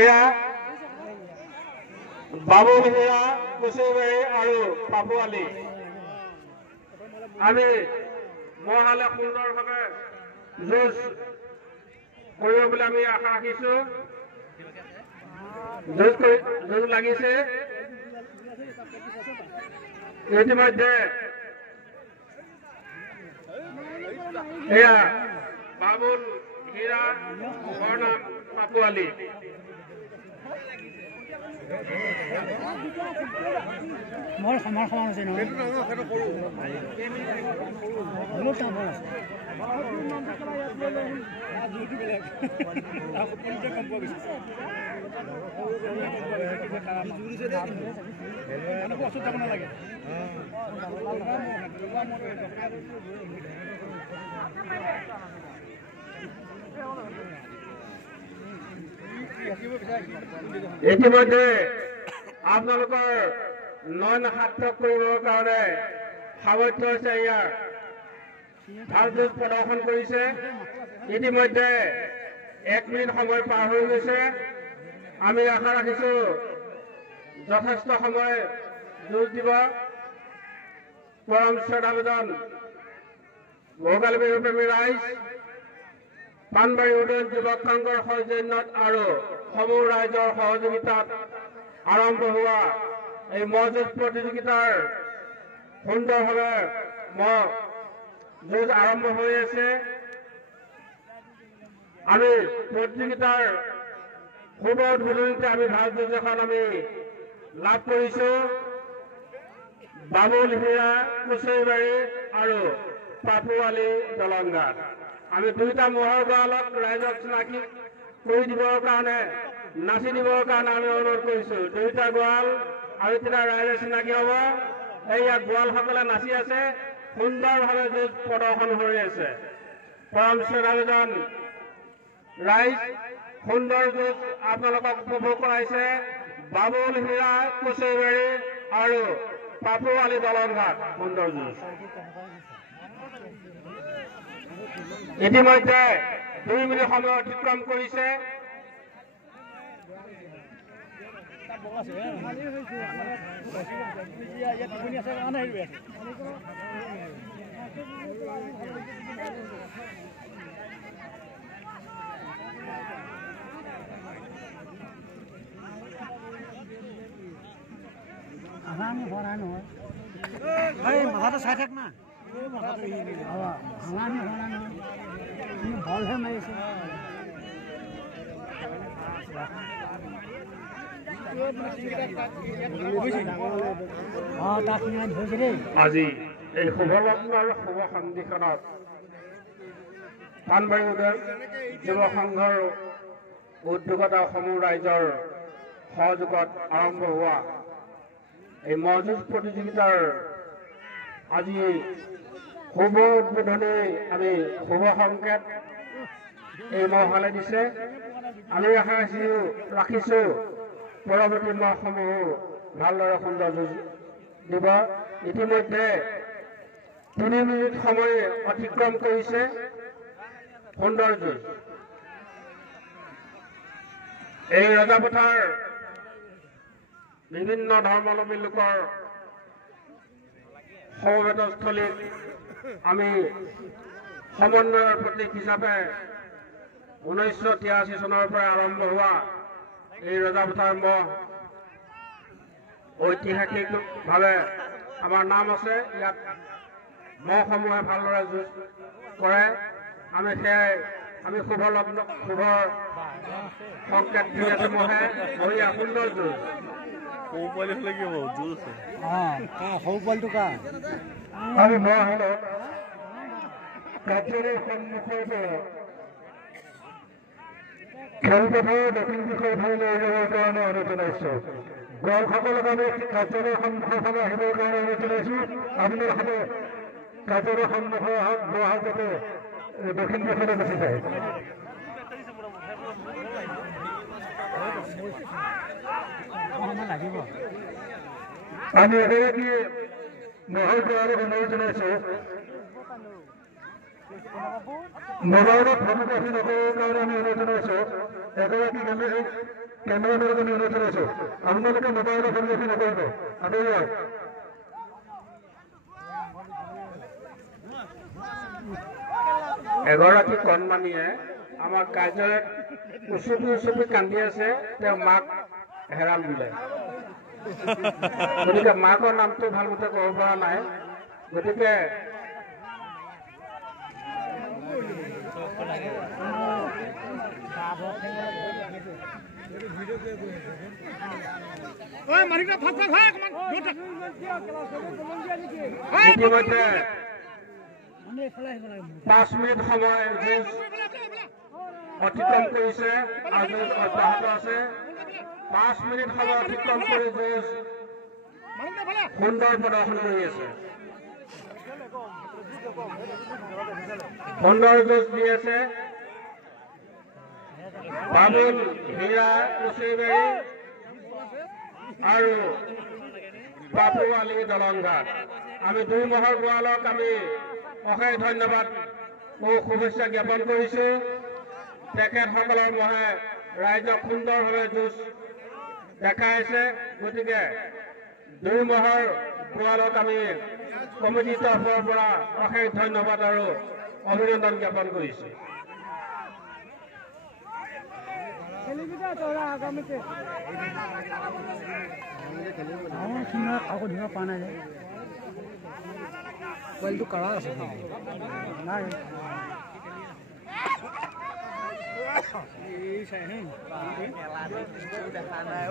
এয়া বাবুল হিৰা কুচুবাৰী আৰু পাপু আলী আমি মহালে সুন্দৰভাৱে যুঁজ কৰিব বুলি আমি আশা ৰাখিছো যুঁজ লাগিছে ইতিমধ্যে এয়া বাবুল হীৰা বৰ্ণাম পাপু আলী মোৰ সমান সমান আছে নহয় ইতিমধ্যে আপোনালোকৰ নয়ন সাৰ্থক কৰিবৰ কাৰণে সামৰ্থ্য হৈছে ইয়াৰ ভাল যুঁজ প্ৰদৰ্শন কৰিছে ইতিমধ্যে 1 মিনিট সময় পাৰ হৈ গৈছে আমি আশা ৰাখিছো যথেষ্ট সময় যুঁজ দিব পৰম শ্ৰদ্ধাভাজন ভোগালী বিহু প্ৰেমী ৰাইজ পানবাৰী উদয়ন যুৱক সংঘৰ সৌজন্যত আৰু সমূহ ৰাইজৰ সহযোগিতাত আৰম্ভ হোৱা এই মহযুঁজ প্ৰতিযোগিতাৰ সুন্দৰভাৱে যুঁজ আৰম্ভ হৈ আছে আমি প্ৰতিযোগিতাৰ শুভ উদ্বোধনীতে আমি ভাল যুঁজ এখন আমি লাভ কৰিছো বাবুল হীৰা কুচুবাৰী আৰু পাপু আলী দলংঘাট আমি দুইটা মহৰ গড়ালক ৰাইজক চিনাকি কৰি দিবৰ কাৰণে নাচি দিবৰ কাৰণে আমি অনুৰোধ কৰিছো দুইটা গড়াল আৰু তেতিয়া ৰাইজে চিনাকি হ'ব এইয়া গোৱালসকলে নাচি আছে সুন্দৰভাৱে যুঁজ প্ৰদৰ্শন হৈ আছে পৰম শ্ৰদ্ধাভাজন ৰাইজ সুন্দৰ যুঁজ আপোনালোকক উপভোগ কৰাইছে বাবুল হীৰা কুচুবাৰী আৰু পাপু আলী দলংঘাট সুন্দৰ যুঁজ ইতিমধ্যে 2 মিনিট সময় অতিক্ৰম কৰিছে মাথাটো চাই থাক না ভালহে মাৰিছে আজি এই শুভলগ্ন আৰু শুভ সন্ধিখনত পানবাৰী উদয়ন যুৱ সংঘৰ উদ্যোগত সমূহ ৰাইজৰ সহযোগত আৰম্ভ হোৱা এই মহযুঁজ প্ৰতিযোগিতাৰ আজি শুভ উদ্বোধনী আমি শুভ সংকেত এই মহালে দিছে আমি আশা ৰাখিছো পৰৱৰ্তী মাহসমূহ ভালদৰে সুন্দৰ যুঁজ দিব ইতিমধ্যে 3 মিনিট সময় অতিক্ৰম কৰিছে সুন্দৰ যুঁজ এই ৰজাপথাৰ বিভিন্ন ধৰ্মাৱলম্বী লোকৰ সমবেতস্থলীত আমি সমন্বয়ৰ প্ৰতীক হিচাপে 1983 চনৰ পৰা আৰম্ভ হোৱা এই ৰজাপথাৰ মহ ঐতিহাসিকভাৱে আমাৰ নাম আছে ইয়াত মহসমূহে ভালদৰে যুঁজ কৰে আমি সেয়াই আমি শুভ সংকেত দি আছো মহে বঢ়িয়া সুন্দৰ যুঁজ সৰু পোৱালি হলে কি হ'ব যুঁজ সৰু পোৱালিটো কা আমি মহালত কাৰ্যৰ সন্মুখৰ পৰা খেলপথাৰৰ দক্ষিণ দিশৰ ফালে লৈ যাবৰ কাৰণে অনুৰোধ জনাইছো গোৱালসকলক আমি কাৰ্যৰ সন্মুখৰ ফালে আহিবৰ কাৰণে অনুৰোধ জনাইছো আপোনালোকে কাৰ্যৰ সন্মুখৰ গোৱাল যাতে দক্ষিণ দিশলৈ গুচি যায় লাগিব আমি এগৰাকী মহৰ গোৱালক অনুৰোধ জনাইছো মোবাইলত ফটোগ্ৰাফী নকৰাৰ কাৰণে অনুৰোধ জনাইছো এগৰাকী কেমেৰামেনৰ আমি অনুৰোধ কৰিছোঁ আপোনালোকে মোবাইলৰ ফটোগ্ৰাফী নকৰিব আঁতৰি যাওক এগৰাকী কণমানিয়ে আমাৰ কাৰ্যালয়ত উচুপি কান্দি আছে তেওঁ মাক হেৰাল দিলে গতিকে মাকৰ নামটো ভালমতে ক'ব পৰা নাই গতিকে ইতিমধ্যে 5 মিনিট সময় যুঁজ অতিক্ৰম কৰিছে আৰু অব্যাহত আছে 5 মিনিট সময় অতিক্ৰম কৰি যুঁজ সুন্দৰ প্ৰদৰ্শন কৰি আছে সুন্দৰ যুঁজ দি আছে বাবুল হীৰা কুচিবেৰী আৰু বাপু আলী দলংঘাট আমি দুই মহৰ গোৱালক আমি অশেষ ধন্যবাদ শুভেচ্ছা জ্ঞাপন কৰিছো তেখেতসকলৰ মহে ৰাইজক সুন্দৰভাৱে যুঁজ দেখাইছে গতিকে দুই মহৰ গোৱালক আমি কমিটিৰ তৰফৰ পৰা অশেষ ধন্যবাদ আৰু অভিনন্দন জ্ঞাপন কৰিছো আকৌ ধৰিব পৰা নাই যে পোৱালিটো কাৰা আছে নাই দেখা নাই